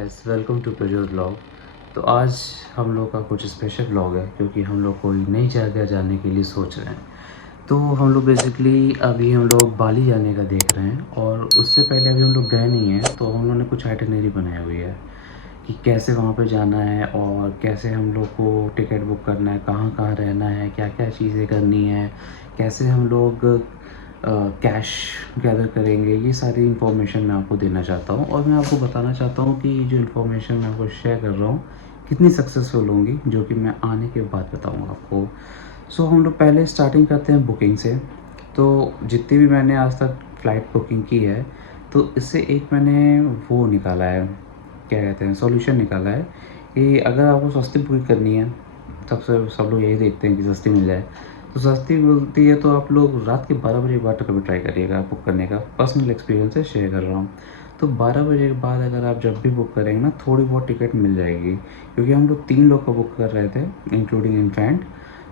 Guys, welcome to Prajyot vlog. तो आज हम लोग का कुछ स्पेशल व्लॉग है क्योंकि हम लोग कोई नई जगह जाने के लिए सोच रहे हैं। तो हम लोग बेसिकली अभी हम लोग बाली जाने का देख रहे हैं और उससे पहले अभी हम लोग गए नहीं हैं, तो हम लोगों ने कुछ आइटिनरी बनाई हुई है कि कैसे वहाँ पे जाना है और कैसे हम लोग को टिकट बुक करना है, कहाँ कहाँ रहना है, क्या क्या चीज़ें करनी है, कैसे हम लोग कैश गैदर करेंगे। ये सारी इन्फॉर्मेशन मैं आपको देना चाहता हूँ और मैं आपको बताना चाहता हूँ कि ये जो इन्फॉर्मेशन मैं आपको शेयर कर रहा हूँ कितनी सक्सेसफुल होंगी, जो कि मैं आने के बाद बताऊँगा आपको। सो हम लोग पहले स्टार्टिंग करते हैं बुकिंग से। तो जितनी भी मैंने आज तक फ़्लाइट बुकिंग की है, तो इससे एक मैंने वो निकाला है, क्या कहते हैं, सॉल्यूशन निकाला है कि अगर आपको सस्ती बुकिंग करनी है, सबसे सब लोग यही देखते हैं कि सस्ती मिल जाए। तो सस्ती मिलती है तो आप लोग रात के 12 बजे के बाद कभी ट्राई करिएगा बुक करने का। पर्सनल एक्सपीरियंस से शेयर कर रहा हूँ। तो 12 बजे के बाद अगर आप जब भी बुक करेंगे ना, थोड़ी बहुत टिकट मिल जाएगी, क्योंकि हम लोग 3 लोग का बुक कर रहे थे इंक्लूडिंग इन्फेंट।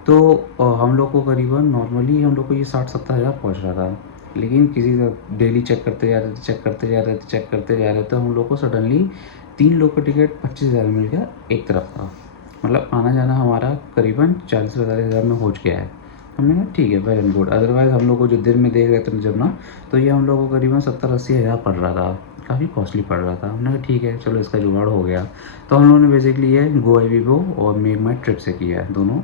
तो हम लोग को करीबन नॉर्मली हम लोग को ये 60-70 हज़ार पहुँच रहा था। लेकिन किसी का डेली चेक करते जा रहे थे, चेक करते जा रहे थे, चेक करते जा रहे थे, हम लोग को सडनली 3 लोग का टिकट 25 हज़ार मिल गया एक तरफ का। मतलब आना जाना हमारा करीबन 40-45 हज़ार में हो गया है। हमने कहा ठीक है, वेल एंड गुड। अदरवाइज़ हम लोग को जो दिन में देख रहे थे जब ना, तो ये हम लोग को करीबन 70-80 हज़ार पड़ रहा था, काफ़ी कॉस्टली पड़ रहा था। हमने कहा ठीक है, चलो इसका जुगाड़ हो गया। तो हम लोगों ने बेसिकली ये गो एविबो और मेक माई ट्रिप से किया है, दोनों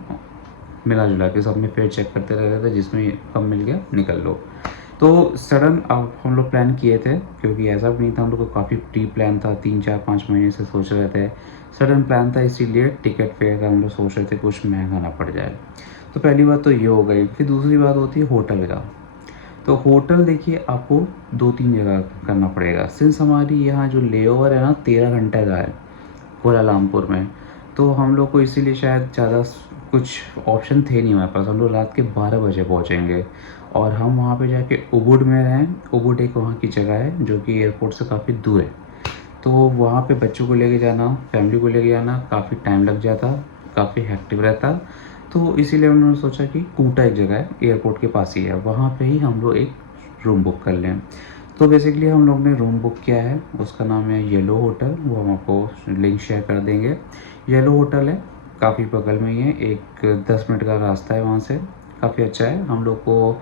मिला जुला के। सब में फिर चेक करते रह रहे थे, जिसमें कम मिल गया निकल लो। तो सडन अब हम लोग प्लान किए थे, क्योंकि ऐसा भी नहीं था, हम लोग को काफ़ी प्री प्लान था, 3-4-5 महीने से सोच रहे थे। सडन प्लान था, इसीलिए टिकट फेयर का हम लोग सोच रहे थे कुछ महंगा ना पड़ जाए। तो पहली बात तो ये हो गई। फिर दूसरी बात होती है होटल का। तो होटल देखिए आपको 2-3 जगह करना पड़ेगा। सिंस हमारी यहाँ जो लेओवर है ना 13 घंटे का है कुआलालंपुर में, तो हम लोग को इसीलिए शायद ज़्यादा कुछ ऑप्शन थे नहीं हमारे पास। हम लोग रात के 12 बजे पहुँचेंगे और हम वहाँ पे जाके उबुड में रहें। उबुड एक वहाँ की जगह है जो कि एयरपोर्ट से काफ़ी दूर है। तो वहाँ पे बच्चों को लेके जाना, फैमिली को लेके जाना काफ़ी टाइम लग जाता, काफ़ी हेक्टिक रहता। तो इसीलिए उन्होंने सोचा कि कूटा एक जगह है, एयरपोर्ट के पास ही है, वहाँ पे ही हम लोग एक रूम बुक कर लें। तो बेसिकली हम लोग ने रूम बुक किया है, उसका नाम है येलो होटल। वो हम आपको लिंक शेयर कर देंगे। येलो होटल है, काफ़ी बगल में ही है, एक 10 मिनट का रास्ता है वहाँ से। काफ़ी अच्छा है। हम लोग को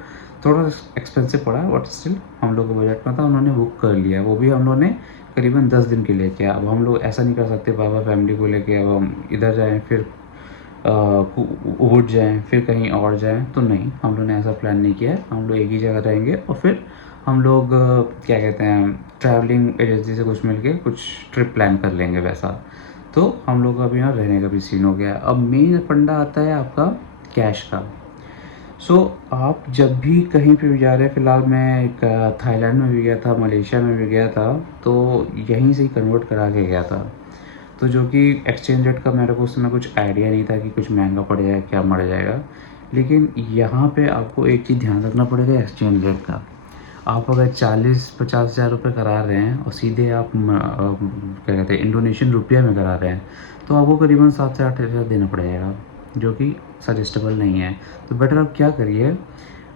थोड़ा एक्सपेंसिव पड़ा बट स्टिल हम लोग को बजट में था, उन्होंने बुक कर लिया। वो भी हम लोग ने करीबन 10 दिन के लिए किया। अब हम लोग ऐसा नहीं कर सकते बाबा फैमिली को लेके अब हम इधर जाएँ फिर उठ जाएँ फिर कहीं और जाएँ, तो नहीं, हम लोग ने ऐसा प्लान नहीं किया है। हम लोग एक ही जगह रहेंगे और फिर हम लोग क्या कहते हैं, ट्रैवलिंग एजेंसी से कुछ मिलके कुछ ट्रिप प्लान कर लेंगे वैसा। तो हम लोग का अभी यहाँ रहने का भी सीन हो गया है। अब मेन फंडा आता है आपका कैश का। सो आप जब भी कहीं पे भी जा रहे हैं, फ़िलहाल मैं एक थाईलैंड में भी गया था, मलेशिया में भी गया था, तो यहीं से ही कन्वर्ट करा के गया था। तो जो कि एक्सचेंज रेट का मेरे को उस समय कुछ आइडिया नहीं था कि कुछ महंगा पड़ जाएगा, क्या मर जाएगा। लेकिन यहाँ पे आपको एक चीज़ ध्यान रखना पड़ेगा एक्सचेंज रेट का। आप अगर 40-50 हज़ार रुपये करा रहे हैं और सीधे आप क्या कहते हैं, इंडोनेशियन रुपया में करा रहे हैं, तो आपको करीबन 7 से 8 हज़ार देना पड़ेगा, जो कि सजेस्टेबल नहीं है। तो बेटर आप क्या करिए,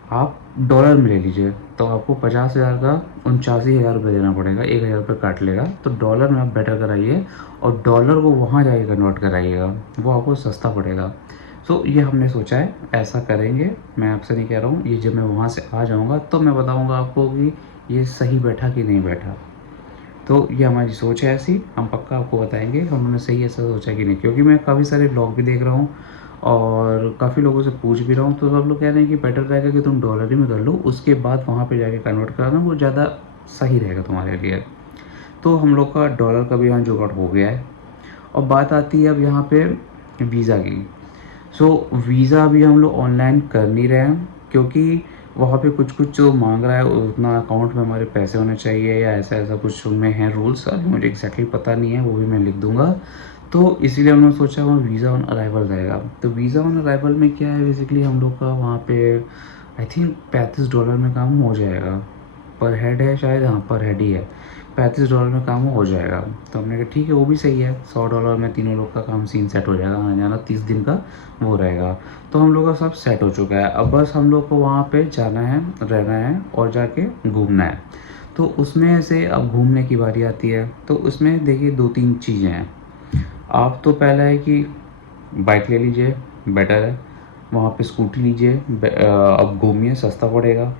आप डॉलर में ले लीजिए। तो आपको 50 हज़ार का 89 हज़ार रुपये देना पड़ेगा, 1 हज़ार रुपये काट लेगा। तो डॉलर में आप बेटर कराइए और डॉलर को वहाँ जाके कन्वर्ट कराइएगा, वो आपको सस्ता पड़ेगा। सो ये हमने सोचा है, ऐसा करेंगे। मैं आपसे नहीं कह रहा हूँ, ये जब मैं वहाँ से आ जाऊँगा तो मैं बताऊँगा आपको कि ये सही बैठा कि नहीं बैठा। तो ये हमारी सोच है ऐसी, हम पक्का आपको बताएँगे हमने सही ऐसा सोचा कि नहीं। क्योंकि मैं काफ़ी सारे व्लॉग भी देख रहा हूँ और काफ़ी लोगों से पूछ भी रहा हूँ, तो सब लोग कह रहे हैं कि बेटर रहेगा कि तुम डॉलर ही में कर लो, उसके बाद वहाँ पे जाके कन्वर्ट कराना, वो ज़्यादा सही रहेगा तुम्हारे लिए। तो हम लोग का डॉलर का भी यहाँ जुगाड़ हो गया है। और बात आती है अब यहाँ पे वीज़ा की। सो वीज़ा अभी हम लोग ऑनलाइन कर नहीं रहे हैं, क्योंकि वहाँ पे कुछ कुछ जो मांग रहा है उतना अकाउंट में हमारे पैसे होने चाहिए, या ऐसा ऐसा कुछ उनमें है रूल्स। अभी मुझे एग्जैक्टली पता नहीं है, वो भी मैं लिख दूंगा। तो इसीलिए हमने सोचा वहाँ वीज़ा ऑन अराइवल रहेगा। तो वीज़ा ऑन अराइवल में क्या है, बेसिकली हम लोग का वहाँ पे आई थिंक $35 में काम हो जाएगा। पर हेड है शायद, हाँ पर हेड ही है। $35 में काम हो जाएगा। तो हमने कहा ठीक है, वो भी सही है। $100 में तीनों लोग का काम सीन सेट हो जाएगा, आना जाना 30 दिन का वो रहेगा। तो हम लोग का सब सेट हो चुका है। अब बस हम लोग को वहाँ पे जाना है, रहना है और जाके घूमना है। तो उसमें से अब घूमने की बारी आती है। तो उसमें देखिए 2-3 चीज़ें हैं। आप तो पहला है कि बाइक ले लीजिए, बेटर है। वहाँ पे स्कूटी लीजिए, अब घूमिए, सस्ता पड़ेगा।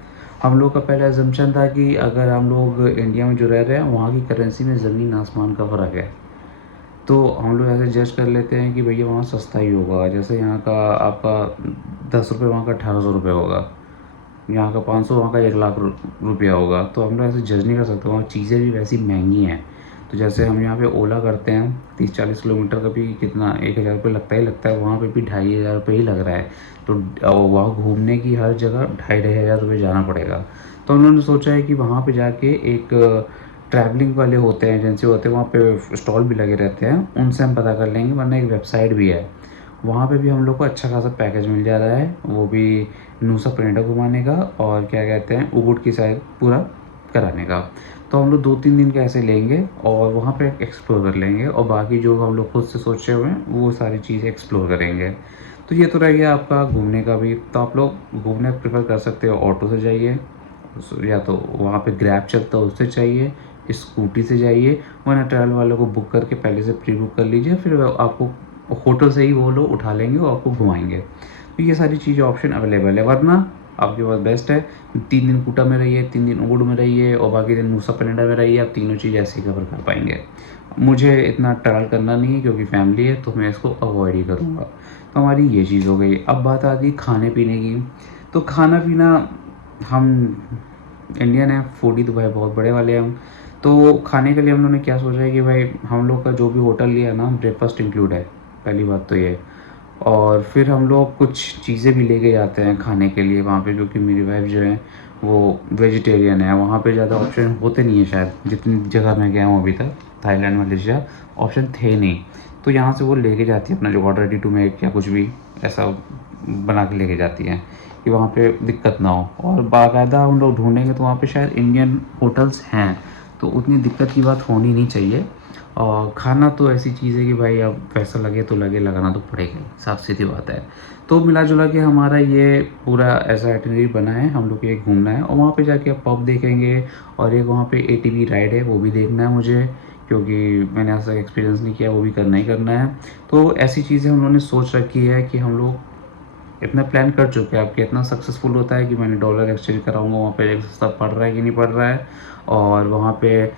हम लोग का पहला असम्पशन था कि अगर हम लोग इंडिया में जो रह रहे हैं वहाँ की करेंसी में ज़मीन आसमान का फ़र्क है। तो हम लोग ऐसे जज कर लेते हैं कि भैया वहाँ सस्ता ही होगा। जैसे यहाँ का आपका 10 रुपये वहाँ का 1800 रुपये होगा, यहाँ का 500 वहाँ का 1 लाख रुपया होगा। तो हम लोग ऐसे जज नहीं कर सकते, वहाँ चीज़ें भी वैसी महंगी हैं। तो जैसे हम यहाँ पे ओला करते हैं 30-40 किलोमीटर का भी कितना 1000 रुपये लगता ही लगता है, वहाँ पे भी 2500 रुपये ही लग रहा है। तो वहाँ घूमने की हर जगह 2500-2500 रुपये जाना पड़ेगा। तो हम लोगों ने सोचा है कि वहाँ पे जाके एक ट्रैवलिंग वाले होते हैं, एजेंसी होते हैं, वहाँ पे स्टॉल भी लगे रहते हैं, उनसे हम पता कर लेंगे। वरना एक वेबसाइट भी है, वहाँ पे भी हम लोग को अच्छा खासा पैकेज मिल जा रहा है, वो भी नूसा पेंडा घुमाने का और क्या कहते हैं उबुड की साइड पूरा कराने का। तो हम लोग 2-3 दिन का ऐसे लेंगे और वहाँ पे एक्सप्लोर कर लेंगे, और बाकी जो हम लोग खुद से सोचे हुए हैं वो सारी चीज़ें एक्सप्लोर करेंगे। तो ये तो रह गया आपका घूमने का भी। तो आप लोग घूमने प्रेफर कर सकते हो, ऑटो से जाइए, या तो वहाँ पे ग्रैब चलता है उससे चाहिए, स्कूटी से जाइए, वरना ट्रैवल वालों को बुक करके पहले से प्री बुक कर लीजिए, फिर आपको होटल से ही वो लोग उठा लेंगे और आपको घुमाएंगे। तो ये सारी चीज़ें ऑप्शन अवेलेबल है। वरना आपके पास बेस्ट है 3 दिन कूटा में रहिए, 3 दिन उबुड में रहिए और बाकी दिन मूसा पेलिंडा में रहिए। आप तीनों चीज़ ऐसे ही कवर कर पाएंगे। मुझे इतना ट्रैवल करना नहीं है क्योंकि फैमिली है, तो मैं इसको अवॉइड ही करूँगा। तो हमारी ये चीज़ हो गई। अब बात आती खाने पीने की। तो खाना पीना, हम इंडियन है, फूडी तो भाई बहुत बड़े वाले हैं हम। तो खाने के लिए हम लोगों ने क्या सोचा है कि भाई हम लोग का जो भी होटल लिया ना, ब्रेकफास्ट इंक्लूड है, पहली बात तो ये। और फिर हम लोग कुछ चीज़ें भी लेके जाते हैं खाने के लिए वहाँ पे, क्योंकि मेरी वाइफ जो है वो वेजिटेरियन है। वहाँ पे ज़्यादा ऑप्शन होते नहीं है शायद, जितनी जगह मैं गया हूँ अभी तक, थाईलैंड मलेशिया, ऑप्शन थे नहीं। तो यहाँ से वो लेके जाती है अपना जो ऑर्डर रेडी टू मेक या कुछ भी ऐसा बना के लेके जाती हैं कि वहाँ पे दिक्कत ना हो। और बाकायदा हम लोग ढूंढेंगे तो वहाँ पे शायद इंडियन होटल्स हैं, तो उतनी दिक्कत की बात होनी नहीं चाहिए। और खाना तो ऐसी चीज़ है कि भाई अब पैसा लगे तो लगे, लगाना तो पड़ेगा, साफ सीधी बात है। तो मिला जुला के हमारा ये पूरा ऐसा आइटिनरी बना है, हम लोग को ये घूमना है और वहाँ पे जाके आप पब देखेंगे, और एक वहाँ पे एटीवी राइड है वो भी देखना है मुझे, क्योंकि मैंने आज तक एक्सपीरियंस नहीं किया, वो भी करना ही करना है। तो ऐसी चीज़ें हम लोगों ने सोच रखी है कि हम लोग इतना प्लान कर चुके हैं। अब कितना सक्सेसफुल होता है कि मैंने डॉलर एक्सचेंज कराऊंगा, वहाँ पे सस्ता पड़ रहा है कि नहीं पड़ रहा है, और वहाँ पे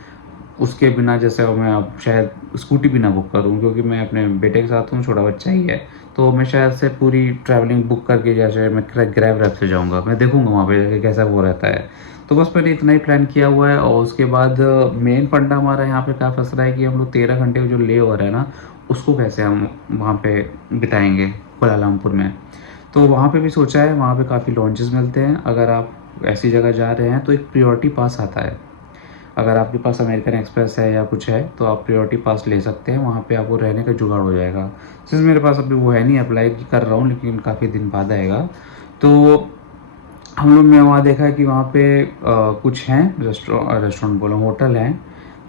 उसके बिना जैसे मैं अब शायद स्कूटी भी ना बुक करूँ, क्योंकि मैं अपने बेटे के साथ हूँ, छोटा बच्चा ही है। तो मैं शायद से पूरी ट्रैवलिंग बुक करके जैसे मैं ग्रैब रैप से जाऊँगा, मैं देखूँगा वहाँ पे जाके कैसा वो रहता है। तो बस मैंने इतना ही प्लान किया हुआ है। और उसके बाद मेन फंडा हमारा यहाँ पे क्या फंस रहा है कि हम लोग 13 घंटे का जो ले ओवर है ना, उसको कैसे हम वहाँ पे बिताएंगे कुआलालंपुर में। तो वहाँ पे भी सोचा है, वहाँ पे काफ़ी लॉन्चेस मिलते हैं। अगर आप ऐसी जगह जा रहे हैं तो एक प्रियोरिटी पास आता है। अगर आपके पास अमेरिकन एक्सप्रेस है या कुछ है तो आप प्रियोरिटी पास ले सकते हैं, वहाँ पे आपको रहने का जुगाड़ हो जाएगा। सिंस मेरे पास अभी वो है नहीं, अप्लाई कर रहा हूँ, लेकिन काफ़ी दिन बाद आएगा। तो हम लोग ने वहाँ देखा कि वहाँ पे कुछ हैं रेस्टोरेंट बोला, होटल हैं।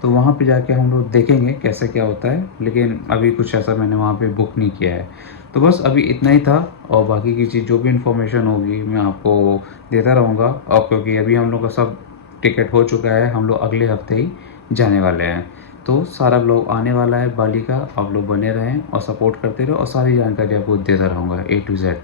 तो वहाँ पे जाके हम लोग देखेंगे कैसे क्या होता है, लेकिन अभी कुछ ऐसा मैंने वहाँ पे बुक नहीं किया है। तो बस अभी इतना ही था, और बाकी की चीज़ जो भी इन्फॉर्मेशन होगी मैं आपको देता रहूँगा। और क्योंकि अभी हम लोग का सब टिकट हो चुका है, हम लोग अगले हफ्ते ही जाने वाले हैं। तो सारा ब्लॉग आने वाला है बाली का, आप लोग बने रहें और सपोर्ट करते रहो, और सारी जानकारी आपको देता रहूँगा A to Z।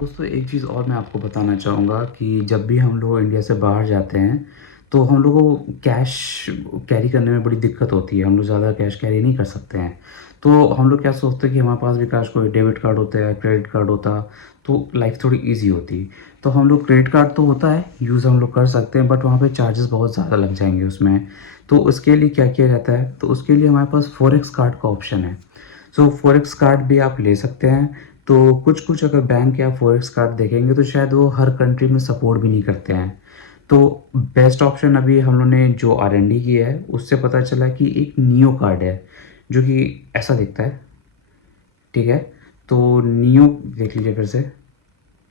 दोस्तों एक चीज़ और मैं आपको बताना चाहूँगा कि जब भी हम लोग इंडिया से बाहर जाते हैं तो हम लोगों को कैश कैरी करने में बड़ी दिक्कत होती है। हम लोग ज़्यादा कैश कैरी नहीं कर सकते हैं। तो हम लोग क्या सोचते हैं कि हमारे पास भी कैश कोई डेबिट कार्ड होता है, क्रेडिट कार्ड होता, तो लाइफ थोड़ी ईजी होती। तो हम लोग क्रेडिट कार्ड तो होता है, यूज़ हम लोग कर सकते हैं, बट वहाँ पे चार्जेस बहुत ज़्यादा लग जाएंगे उसमें। तो उसके लिए क्या किया जाता है, तो उसके लिए हमारे पास फॉरेक्स कार्ड का ऑप्शन है। सो फॉरेक्स कार्ड भी आप ले सकते हैं। तो कुछ कुछ अगर बैंक या फॉरेक्स कार्ड देखेंगे तो शायद वो हर कंट्री में सपोर्ट भी नहीं करते हैं। तो बेस्ट ऑप्शन अभी हम लोग ने जो R&D किया है उससे पता चला कि एक नियो कार्ड है जो कि ऐसा दिखता है, ठीक है। तो नियो देख लीजिए फिर से,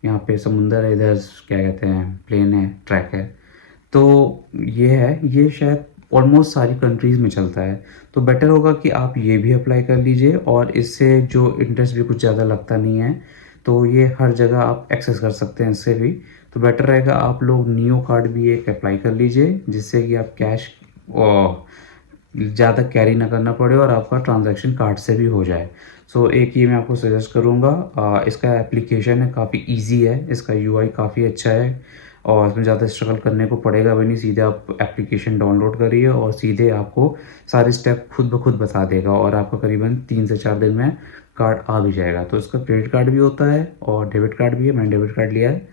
यहाँ पे समुंदर है, इधर क्या कहते हैं प्लेन है, ट्रैक है। तो ये है, ये शायद ऑलमोस्ट सारी कंट्रीज़ में चलता है। तो बेटर होगा कि आप ये भी अप्लाई कर लीजिए, और इससे जो इंटरेस्ट भी कुछ ज़्यादा लगता नहीं है, तो ये हर जगह आप एक्सेस कर सकते हैं इससे भी। तो बेटर रहेगा आप लोग नियो कार्ड भी एक अप्लाई कर लीजिए, जिससे कि आप कैश ज़्यादा कैरी ना करना पड़े और आपका ट्रांजैक्शन कार्ड से भी हो जाए। सो एक ये मैं आपको सजेस्ट करूँगा। इसका एप्लीकेशन है, काफ़ी इजी है, इसका यूआई काफ़ी अच्छा है और इसमें ज़्यादा स्ट्रगल करने को पड़ेगा भी नहीं। सीधे आप एप्लीकेशन डाउनलोड करिए और सीधे आपको सारे स्टेप खुद ब खुद बता देगा और आपका करीबन 3 से 4 दिन में कार्ड आ भी जाएगा। तो इसका क्रेडिट कार्ड भी होता है और डेबिट कार्ड भी है, मैंने डेबिट कार्ड लिया है,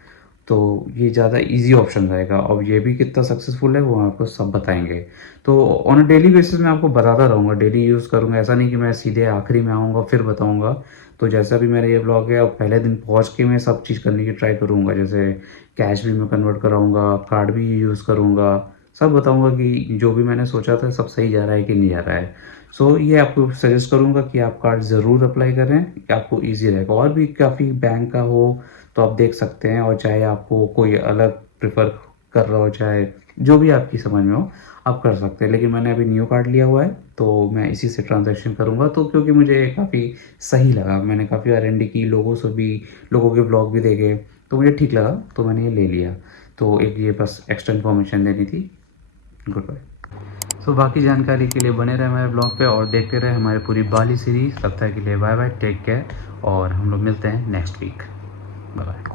तो ये ज़्यादा इजी ऑप्शन रहेगा। और ये भी कितना सक्सेसफुल है वो हम आपको सब बताएंगे। तो ऑन अ डेली बेसिस मैं आपको बताता रहूँगा, डेली यूज़ करूँगा, ऐसा नहीं कि मैं सीधे आखिरी में आऊँगा फिर बताऊँगा। तो जैसा भी मेरा ये ब्लॉग है, और पहले दिन पहुँच के मैं सब चीज़ करने की ट्राई करूँगा, जैसे कैश भी मैं कन्वर्ट कराऊँगा, कार्ड भी यूज़ करूँगा, सब बताऊँगा कि जो भी मैंने सोचा था सब सही जा रहा है कि नहीं जा रहा है। सो ये आपको सजेस्ट करूँगा कि आप कार्ड ज़रूर अप्लाई करें, आपको ईजी रहेगा। और भी काफ़ी बैंक का हो तो आप देख सकते हैं, और चाहे आपको कोई अलग प्रेफर कर रहा हो, चाहे जो भी आपकी समझ में हो आप कर सकते हैं। लेकिन मैंने अभी न्यू कार्ड लिया हुआ है तो मैं इसी से ट्रांजैक्शन करूँगा। तो क्योंकि मुझे काफ़ी सही लगा, मैंने काफ़ी R&D की, लोगों से भी, लोगों के ब्लॉग भी देखे, तो मुझे ठीक लगा, तो मैंने ये ले लिया। तो एक ये बस एक्स्ट्रा इन्फॉर्मेशन देनी थी। Good bye. सो बाकी जानकारी के लिए बने रहे हमारे ब्लॉग पे और देखते रहे हमारी पूरी बाली सीरीज। तब तक के लिए बाय बाय, टेक केयर, और हम लोग मिलते हैं नेक्स्ट वीक। Bye bye.